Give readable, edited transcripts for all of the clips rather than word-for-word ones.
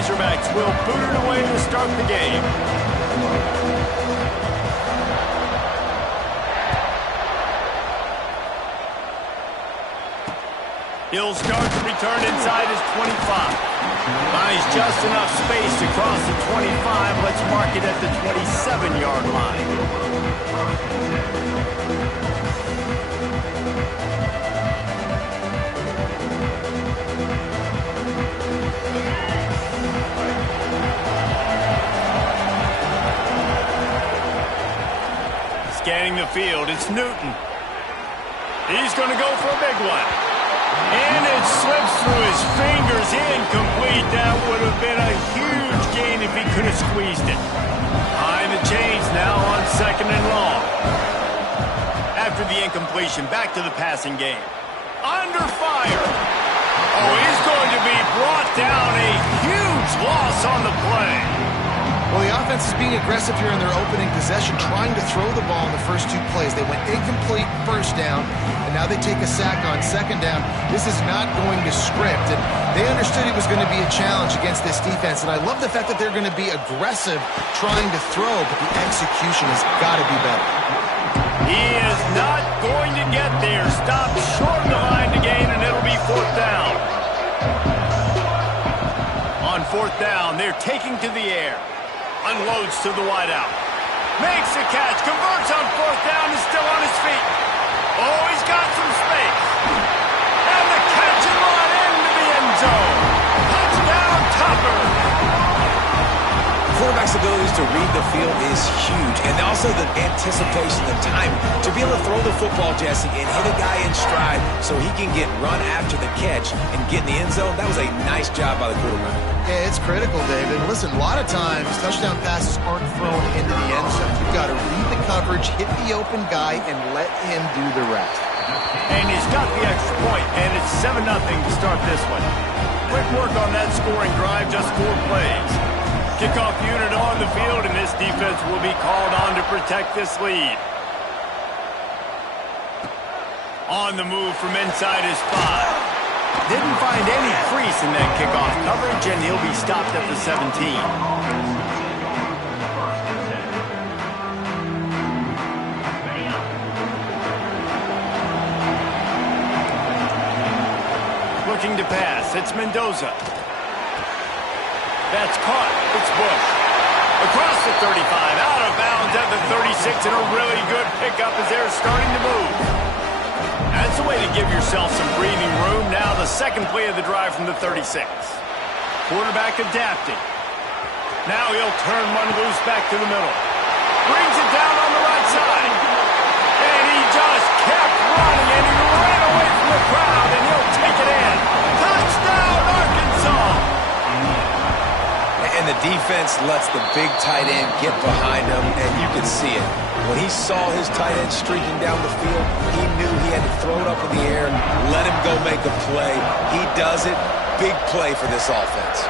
Razorbacks will boot it away to start the game. He'll start the return inside his 25. Finds just enough space to cross the 25. Let's mark it at the 27-yard line. Scanning the field, it's Newton. He's going to go for a big one. And it slips through his fingers, incomplete. That would have been a huge gain if he could have squeezed it. Behind the chains now on 2nd and long. After the incompletion, back to the passing game. Under fire. Oh, he's going to be brought down. A huge loss on the play. Well, the offense is being aggressive here in their opening possession, trying to throw the ball in the first 2 plays. They went incomplete first down, and now they take a sack on 2nd down. This is not going to script, and they understood it was going to be a challenge against this defense, and I love the fact that they're going to be aggressive trying to throw, but the execution has got to be better. He is not going to get there. Stop short of the line to gain, and it'll be 4th down. On 4th down, they're taking to the air. Unloads to the wideout. Makes a catch. Converts on 4th down. Is still on his feet. Oh, he's got some space. And the catch and run into the end zone. Touchdown, Tupper. Quarterback's abilities to read the field is huge. And also the anticipation, the time to be able to throw the football, Jesse, and hit a guy in stride so he can get run after the catch and get in the end zone. That was a nice job by the quarterback. Yeah, it's critical, David. Listen, a lot of times touchdown passes aren't thrown into the end zone. You've got to read the coverage, hit the open guy, and let him do the rest. And he's got the extra point, and it's 7-0 to start this one. Quick work on that scoring drive, just 4 plays. Kickoff unit on the field, and this defense will be called on to protect this lead. On the move from inside his 5. Didn't find any crease in that kickoff coverage, and he'll be stopped at the 17. Looking to pass, it's Mendoza. That's caught, it's Bush. Across the 35, out of bounds at the 36, and a really good pickup as they're starting to move. That's a way to give yourself some breathing room. Now the second play of the drive from the 36. Quarterback adapting. Now he'll turn one loose back to the middle. Brings it down on the right side. And he just kept running, and he ran away from the crowd, and he'll take it in. Touchdown, Arkansas! And the defense lets the big tight end get behind him, and you can see it. When he saw his tight end streaking down the field, he knew he had to throw it up in the air, let him go make a play. He does it. Big play for this offense.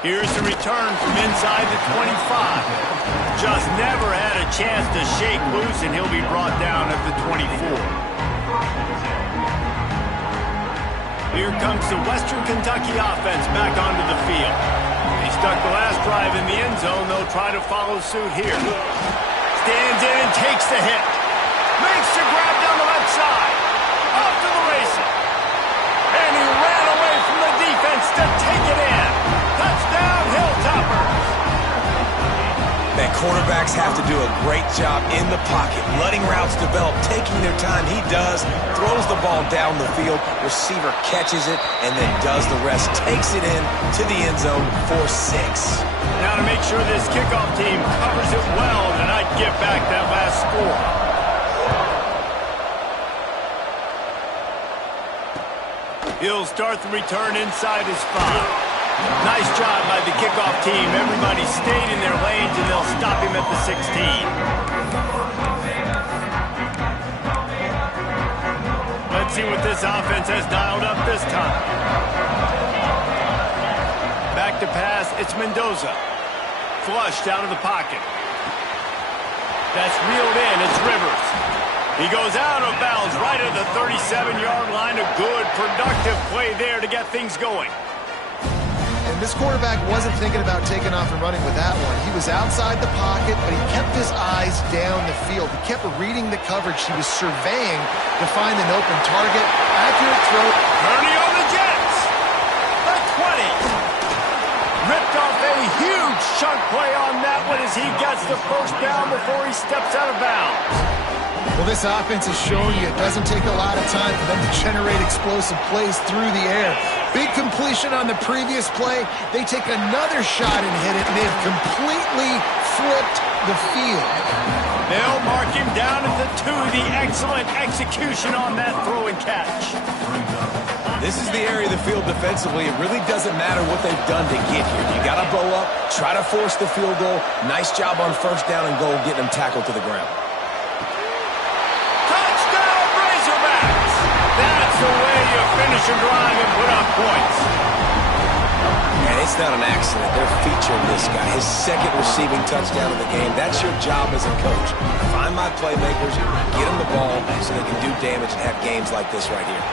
Here's the return from inside the 25. Just never had a chance to shake loose, and he'll be brought down at the 24. Here comes the Western Kentucky offense back onto the field. They stuck the last drive in the end zone. They'll try to follow suit here. Stands in and takes the hit. Makes the grab down the left side. Off to the races. And he ran away from the defense to take it in. Touchdown, Hilltoppers. Man, quarterbacks have to do a great job in the pocket, letting routes develop, taking their time. He does, throws the ball down the field, receiver catches it, and then does the rest, takes it in to the end zone for 6. Now to make sure this kickoff team covers it well and not give back that last score. He'll start the return inside his 5. Nice job by the kickoff team. Everybody stayed in their lanes, and they'll stop him at the 16. Let's see what this offense has dialed up this time. Back to pass, it's Mendoza. Flushed out of the pocket. That's reeled in, it's Rivers. He goes out of bounds right at the 37-yard line. A good productive play there to get things going. And this quarterback wasn't thinking about taking off and running with that one. He was outside the pocket, but he kept his eyes down the field. He kept reading the coverage. He was surveying to find an open target. Accurate throw. Purdy on the Jets. The 20. Ripped off a huge chunk play on that one as he gets the first down before he steps out of bounds. Well, this offense is showing you it doesn't take a lot of time for them to generate explosive plays through the air. Big completion on the previous play. They take another shot and hit it, and they've completely flipped the field. They'll mark him down at the 2. The excellent execution on that throw and catch. This is the area of the field defensively. It really doesn't matter what they've done to get here. You got to bow up, try to force the field goal. Nice job on first down and goal, getting them tackled to the ground. That's the way you finish a drive and put up points. And it's not an accident. They're featuring this guy. His second receiving touchdown of the game. That's your job as a coach. Find my playmakers, get them the ball so they can do damage and have games like this right here.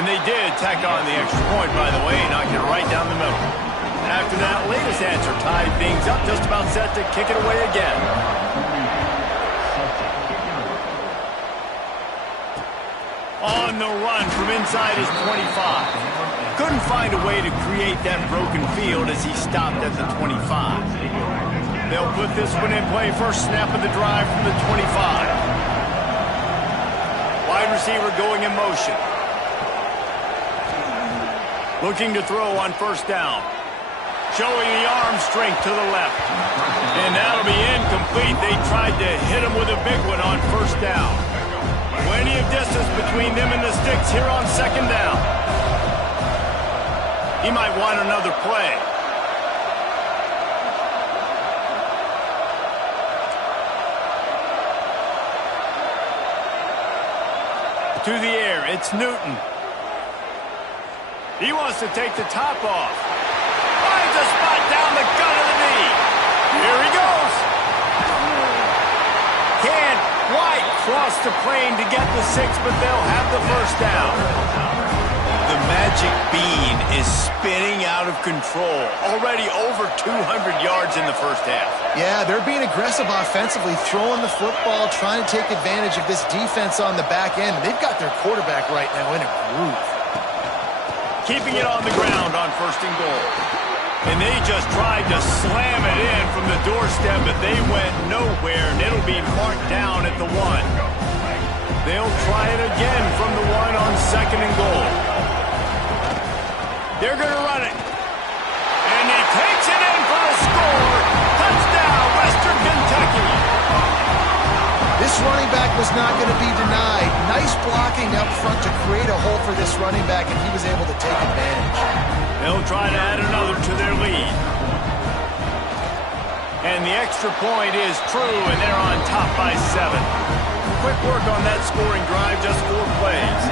And they did tack on the extra point, by the way, knocked it right down the middle. After that latest answer tied things up, just about set to kick it away again. On the run from inside his 25. Couldn't find a way to create that broken field as he stopped at the 25. They'll put this one in play first snap of the drive from the 25. Wide receiver going in motion. Looking to throw on first down. Showing the arm strength to the left. And that'll be incomplete. They tried to hit him with a big one on first down. Plenty of distance between them and the sticks here on second down. He might want another play. To the air, it's Newton. He wants to take the top off. Finds a spot down the gut of the knee. Here he goes. Can't quite cross the plane to get the 6, but they'll have the first down. The magic bean is spinning out of control. Already over 200 yards in the first half. Yeah, they're being aggressive offensively, throwing the football, trying to take advantage of this defense on the back end. They've got their quarterback right now in a groove. Keeping it on the ground on first and goal. And they just tried to slam it in from the doorstep, but they went nowhere, and it'll be marked down at the 1. They'll try it again from the 1 on second and goal. They're going to run it. And he takes it in for the score. Touchdown, Western Kentucky. This running back was not going to be denied. Nice blocking up front to create a hole for this running back, and he was able to take advantage. They'll try to add another to their lead. And the extra point is true, and they're on top by 7. Quick work on that scoring drive, just 4 plays.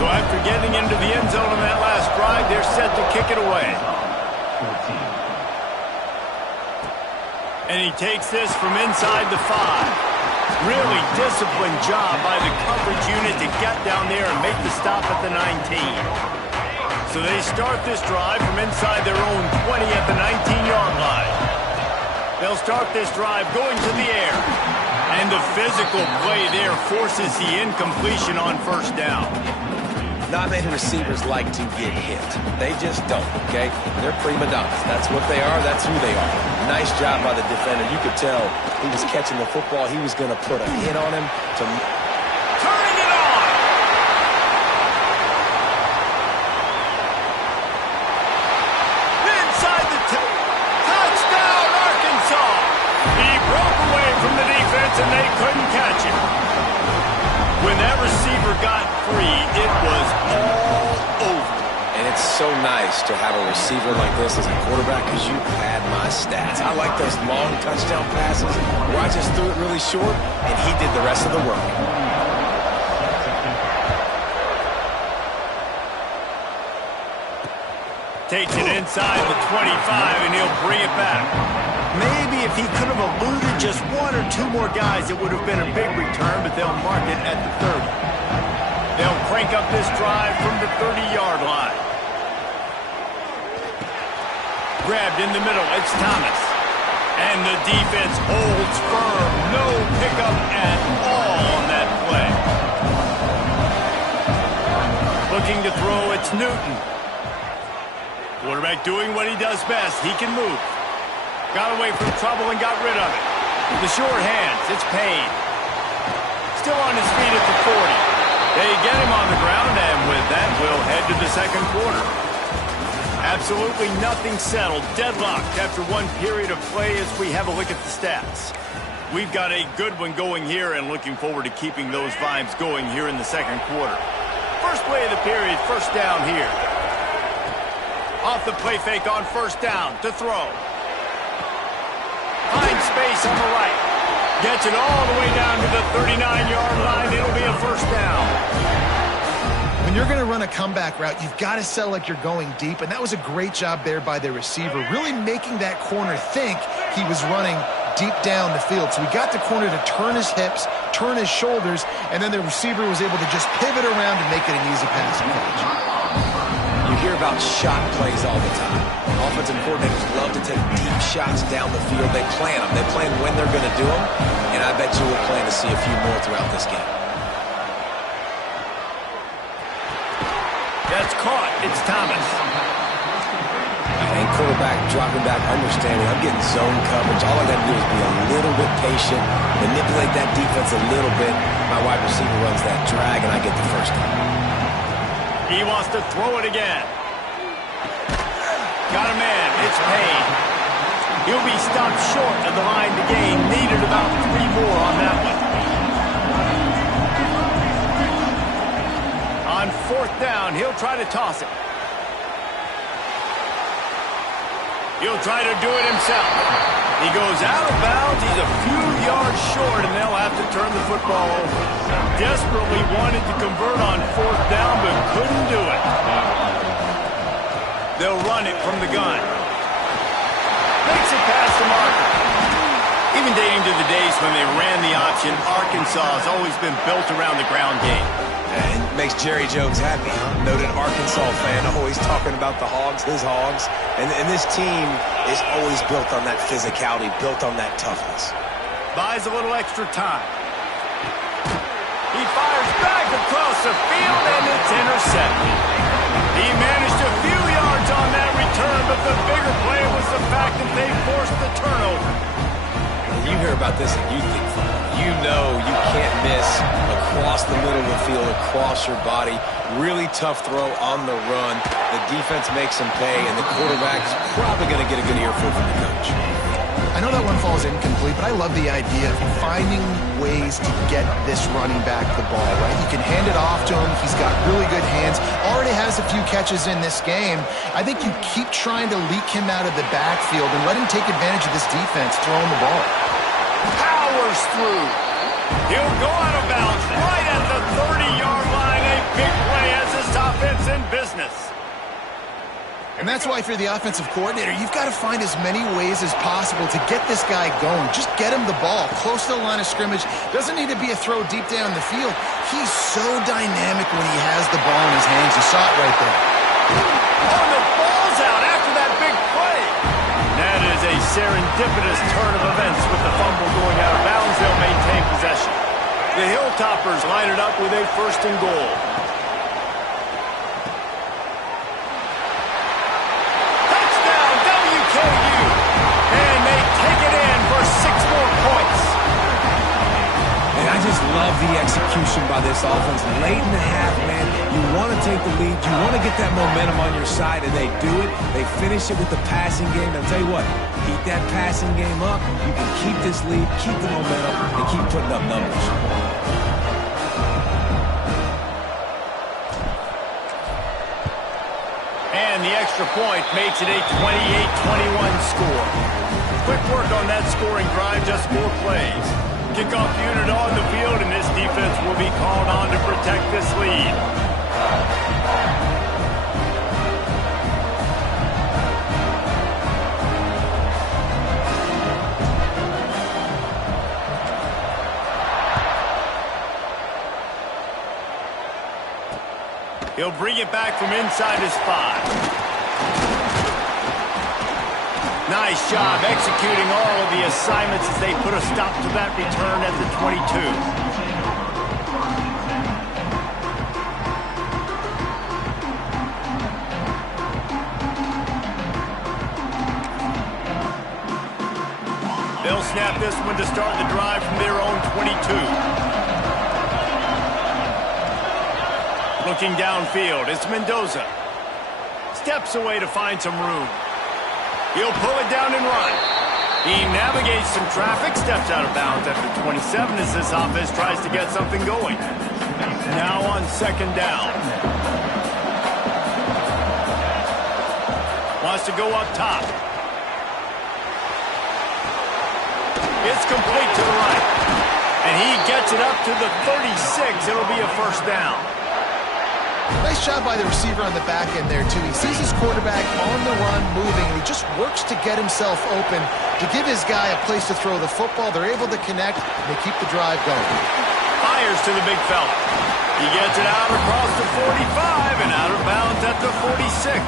So after getting into the end zone on that last drive, they're set to kick it away. And he takes this from inside the 5. Really disciplined job by the coverage unit to get down there and make the stop at the 19. So they start this drive from inside their own 20 at the 19-yard line. They'll start this drive going to the air. And the physical play there forces the incompletion on first down. Not many receivers like to get hit. They just don't, okay? They're prima donnas. That's what they are. That's who they are. Nice job by the defender. You could tell he was catching the football. He was going to put a hit on him. Turning it on! Inside the touchdown, Arkansas! He broke away from the defense, and they couldn't catch him. When that receiver got free, it was all over. And it's so nice to have a receiver like this as a quarterback because you pad my stats. I like those long touchdown passes where I just threw it really short, and he did the rest of the work. Takes it inside the 25, and he'll bring it back. Maybe if he could have eluded just 1 or 2 more guys, it would have been a big return, but they'll mark it at the 30. They'll crank up this drive from the 30-yard line. Grabbed in the middle, it's Thomas. And the defense holds firm. No pickup at all on that play. Looking to throw, it's Newton. Quarterback doing what he does best. He can move. Got away from trouble and got rid of it. The short hands, it's Payne. Still on his feet at the 40. They get him on the ground, and with that, we'll head to the second quarter. Absolutely nothing settled. Deadlocked after one period of play as we have a look at the stats. We've got a good one going here and looking forward to keeping those vibes going here in the second quarter. First play of the period, first down here. Off the play fake on first down to throw. Finds space on the right. Gets it all the way down to the 39-yard line. It'll be a first down. When you're going to run a comeback route, you've got to sell like you're going deep, and that was a great job there by the receiver, really making that corner think he was running deep down the field. So we got the corner to turn his hips, turn his shoulders, and then the receiver was able to just pivot around and make it an easy passing catch. You hear about shot plays all the time. Offensive coordinators love to take deep shots down the field. They plan them. They plan when they're going to do them, and I bet you we'll plan to see a few more throughout this game. That's caught. It's Thomas. And quarterback dropping back, understanding I'm getting zone coverage. All I got to do is be a little bit patient, manipulate that defense a little bit. My wide receiver runs that drag, and I get the first down. He wants to throw it again. Got a man. It's Payne. He'll be stopped short of the line to gain. Needed about 3 more on that one. On fourth down, he'll try to toss it. He'll try to do it himself. He goes out of bounds. He's a few yards short, and they'll have to turn the football over. Desperately wanted to convert on fourth down, but couldn't do it. They'll run it from the gun. Makes it past the marker. Even dating to the days when they ran the option, Arkansas has always been built around the ground game. And it makes Jerry Jones happy, huh? Noted Arkansas fan, always talking about the Hogs, his Hogs. And this team is always built on that physicality, built on that toughness. Buys a little extra time. He fires back across the field, and it's intercepted. He managed a few yards on that return, but the bigger play was the fact that they forced the turnover. You hear about this and you think football. You know you can't miss across the middle of the field, across your body. Really tough throw on the run. The defense makes him pay, and the quarterback's probably going to get a good earful from the coach. I know that one falls incomplete, but I love the idea of finding ways to get this running back the ball, right? You can hand it off to him. He's got really good hands. Already has a few catches in this game. I think you keep trying to leak him out of the backfield and let him take advantage of this defense throwing the ball. Powers through. He'll go out of bounds right at the 30-yard line. A big play as this offense in business. And that's why, if you're the offensive coordinator, you've got to find as many ways as possible to get this guy going. Just get him the ball close to the line of scrimmage. Doesn't need to be a throw deep down the field. He's so dynamic when he has the ball in his hands. You saw it right there. Oh, the ball's out after that big play. That is a serendipitous turn of events with the fumble going out of bounds. They'll maintain possession. The Hilltoppers line it up with a first and goal. And they take it in for 6 more points. And I just love the execution by this offense. Late in the half, man, you want to take the lead. You want to get that momentum on your side, and they do it. They finish it with the passing game. I'll tell you what, keep that passing game up. You can keep this lead, keep the momentum, and keep putting up numbers. And the extra point makes it a 28-21 score. Quick work on that scoring drive, just 4 plays. Kickoff unit on the field, and this defense will be called on to protect this lead. He'll bring it back from inside his 5. Nice job executing all of the assignments as they put a stop to that return at the 22. They'll snap this one to start the drive from their own 22. Looking downfield, it's Mendoza. Steps away to find some room. He'll pull it down and run. He navigates some traffic, steps out of bounds at the 27 as this offense tries to get something going. Now on second down. Wants to go up top. It's complete to the right. And he gets it up to the 36. It'll be a first down. Nice job by the receiver on the back end there, too. He sees his quarterback on the run moving, and he just works to get himself open to give his guy a place to throw the football. They're able to connect, and they keep the drive going. Fires to the big fella. He gets it out across the 45 and out of bounds at the 46.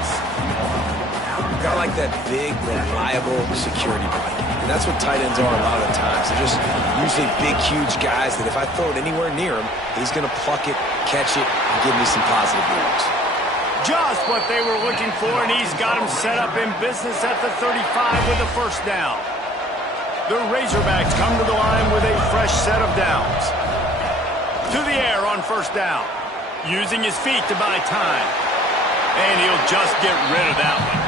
Got like that big, reliable security blanket. And that's what tight ends are a lot of the times. They're just usually big, huge guys that if I throw it anywhere near him, he's going to pluck it, catch it, and give me some positive yards. Just what they were looking for, and he's got him set up in business at the 35 with a first down. The Razorbacks come to the line with a fresh set of downs. To the air on first down. Using his feet to buy time. And he'll just get rid of that one.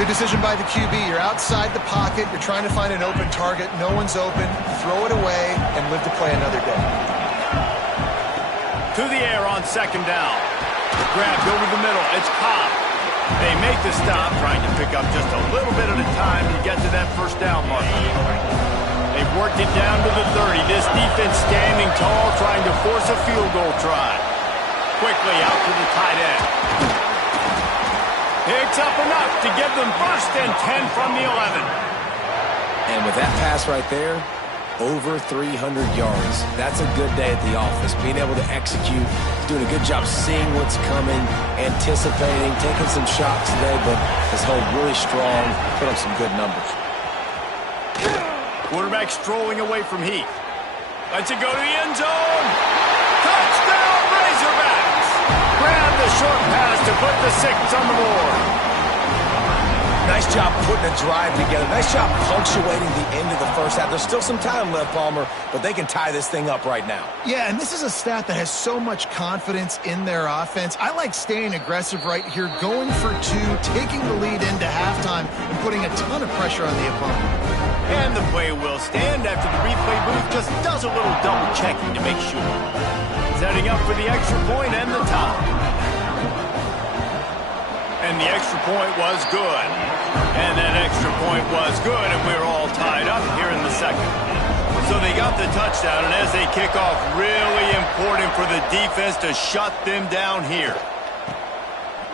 Good decision by the QB. You're outside the pocket. You're trying to find an open target. No one's open. Throw it away and live to play another day. To the air on second down. Grabbed over the middle. It's Cobb. They make the stop, trying to pick up just a little bit at a time to get to that first down mark. They've worked it down to the 30. This defense standing tall, trying to force a field goal try. Quickly out to the tight end. Picks up enough to give them first and 10 from the 11. And with that pass right there, over 300 yards. That's a good day at the office. Being able to execute, doing a good job seeing what's coming, anticipating, taking some shots today, but has held really strong, put up some good numbers. Quarterback strolling away from Heath. Lets it go to the end zone. Touchdown, Razorbacks! Grab the short pass to put the 6 on the board. Nice job putting a drive together. Nice job punctuating the end of the first half. There's still some time left, Palmer, but they can tie this thing up right now. Yeah, and this is a staff that has so much confidence in their offense. I like staying aggressive right here, going for 2, taking the lead into halftime, and putting a ton of pressure on the opponent. And the play will stand after the replay booth just does a little double checking to make sure. Setting up for the extra point and the tie. And the extra point was good. And that extra point was good, and we're all tied up here in the second. So they got the touchdown, and as they kick off, really important for the defense to shut them down here.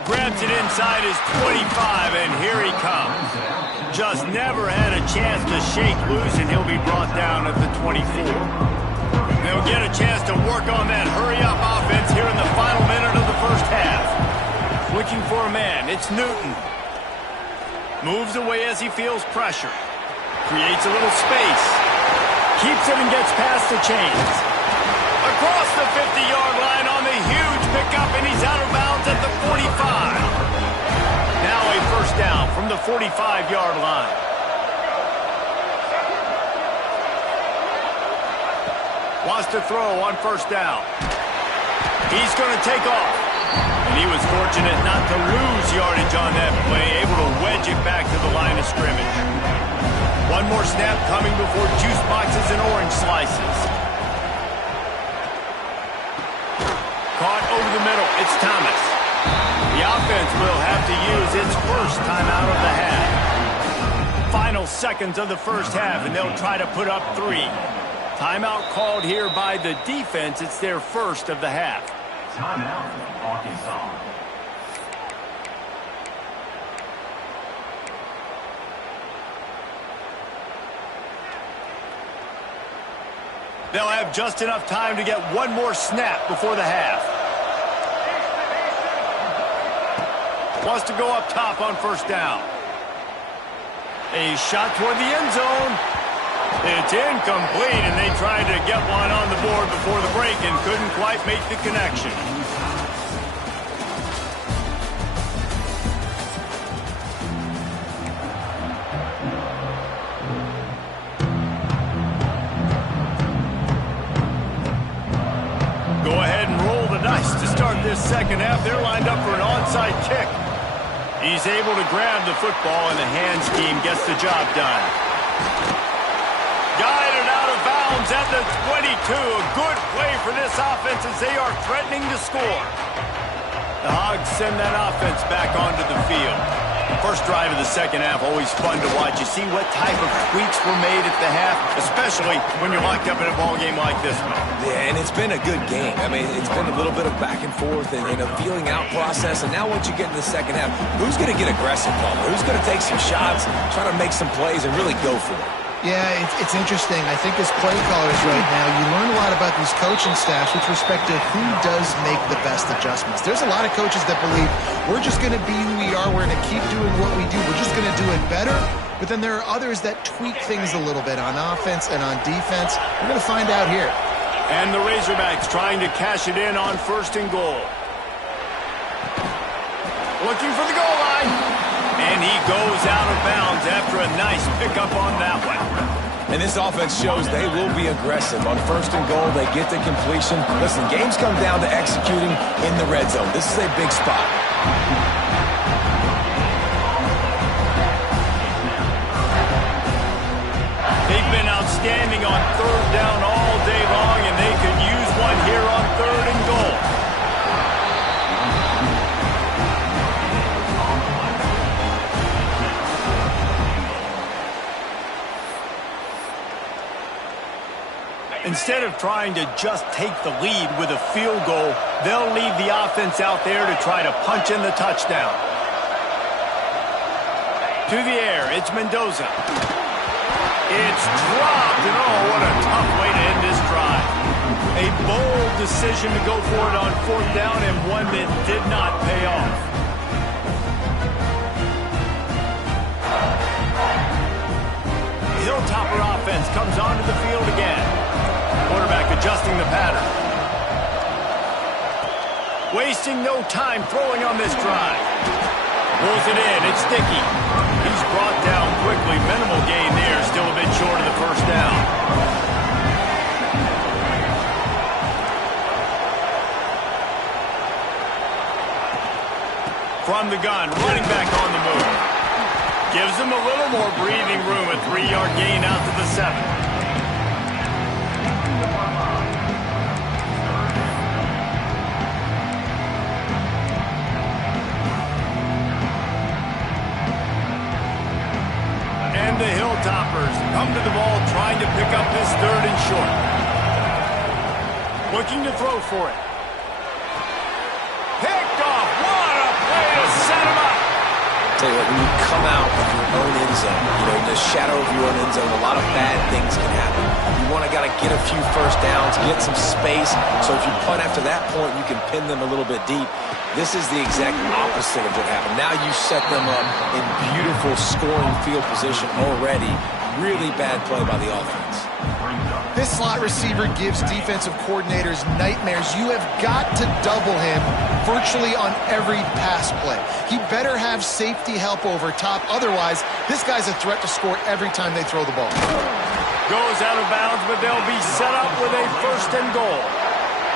Grabs it inside his 25, and here he comes. Just never had a chance to shake loose, and he'll be brought down at the 24. They'll get a chance to work on that hurry-up offense here in the final minute of the first half. Looking for a man, it's Newton. Moves away as he feels pressure. Creates a little space. Keeps it and gets past the chains. Across the 50-yard line on the huge pickup, and he's out of bounds at the 45. Now a first down from the 45-yard line. Wants to throw on first down. He's going to take off. And he was fortunate not to lose yardage on that play, able to wedge it back to the line of scrimmage. One more snap coming before juice boxes and orange slices. Caught over the middle, it's Thomas. The offense will have to use its first timeout of the half. Final seconds of the first half, and they'll try to put up 3. Timeout called here by the defense. It's their first of the half. Timeout, Arkansas. They'll have just enough time to get one more snap before the half. Wants to go up top on first down. A shot toward the end zone. It's incomplete, and they tried to get one on the board before the break and couldn't quite make the connection. Go ahead and roll the dice to start this second half. They're lined up for an onside kick. He's able to grab the football, and the hand scheme gets the job done. Guided out of bounds at the 22. A good play for this offense as they are threatening to score. The Hogs send that offense back onto the field. First drive of the second half, always fun to watch. You see what type of tweaks were made at the half, especially when you're locked up in a ball game like this one. Yeah, and it's been a good game. I mean, it's been a little bit of back and forth and a feeling out process. And now once you get in the second half, who's going to get aggressive, Palmer? Who's going to take some shots, try to make some plays, and really go for it? Yeah, it's interesting. I think as play callers right now, you learn a lot about these coaching staffs with respect to who does make the best adjustments. There's a lot of coaches that believe we're just going to be who we are. We're going to keep doing what we do. We're just going to do it better. But then there are others that tweak things a little bit on offense and on defense. We're going to find out here. And the Razorbacks trying to cash it in on first and goal. Looking for the goal line. And he goes out of bounds after a nice pickup on that one. And this offense shows they will be aggressive. On first and goal, they get the completion. Listen, games come down to executing in the red zone. This is a big spot. They've been outstanding on third down all day long, and they could use one here on third and goal. Instead of trying to just take the lead with a field goal, they'll leave the offense out there to try to punch in the touchdown. To the air, it's Mendoza. It's dropped, and oh, what a tough way to end this drive. A bold decision to go for it on fourth down, and one that did not pay off. Hilltopper offense comes onto the field again. Quarterback adjusting the pattern. Wasting no time throwing on this drive. Pulls it in. It's Dickey. He's brought down quickly. Minimal gain there. Still a bit short of the first down. From the gun, running back on the move. Gives him a little more breathing room. A 3-yard gain out to the 7. The Hilltoppers come to the ball trying to pick up this third and short. Looking to throw for it. Picked off. What a play to set him up. Tell you what, when you come out of your own end zone, in the shadow of your own end zone, a lot of bad things can happen. You want to get a few first downs, get some space. So if you punt after that point, you can pin them a little bit deep. This is the exact opposite of what happened. Now you set them up in beautiful scoring field position already. Really bad play by the offense. This slot receiver gives defensive coordinators nightmares. You have got to double him virtually on every pass play. He better have safety help over top. Otherwise, this guy's a threat to score every time they throw the ball. Goes out of bounds, but they'll be set up with a first and goal.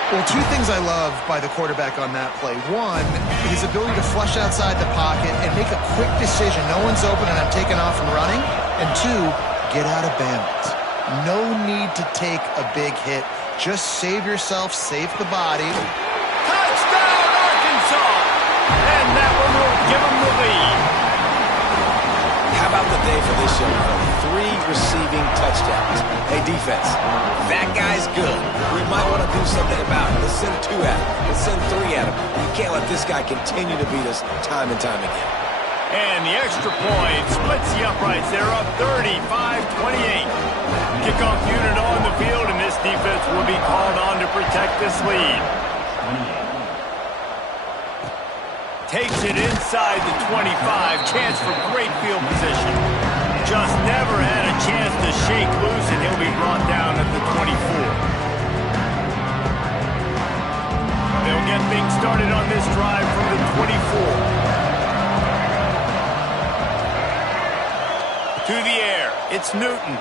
Well, two things I love by the quarterback on that play. One, his ability to flush outside the pocket and make a quick decision. No one's open and I'm taking off and running. And two, get out of bounds. No need to take a big hit. Just save yourself, save the body. Touchdown, Arkansas! And that one will give them the lead. How about the day for this young man? 3 receiving touchdowns. Hey, defense, that guy's good. We might want to do something about it. Let's send 2 at him. Let's send 3 at him. You can't let this guy continue to beat us time and time again. And the extra point splits the uprights. They're up 35-28. Kickoff unit on the field, and this defense will be called on to protect this lead. takes it inside the 25. Chance for great field position. Just never had a chance to shake loose, and he'll be brought down at the 24. They'll get things started on this drive from the 24. To the air, it's Newton.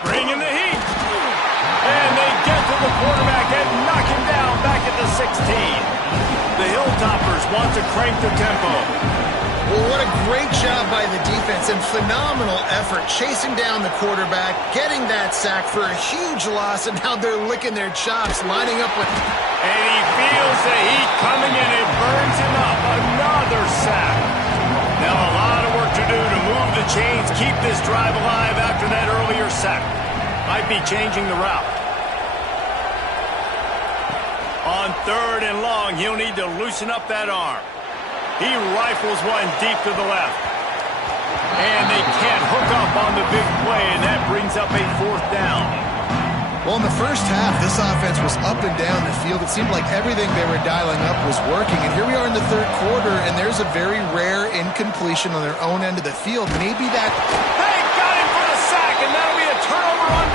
Bringing the heat. And they get to the quarterback and knock him down back at the 16. The Hilltoppers want to crank the tempo. Well, what a great job by the defense and phenomenal effort chasing down the quarterback, getting that sack for a huge loss, and now they're licking their chops, lining up with... And he feels the heat coming in. It burns him up. Another sack. Now a lot of work to do to move the chains, keep this drive alive after that earlier sack. Might be changing the route. On 3rd and long, he'll need to loosen up that arm. He rifles one deep to the left. And they can't hook up on the big play, and that brings up a 4th down. Well, in the first half, this offense was up and down the field. It seemed like everything they were dialing up was working. And here we are in the 3rd quarter, and there's a very rare incompletion on their own end of the field. Maybe that... They got him for the sack, and that'll be a turnover on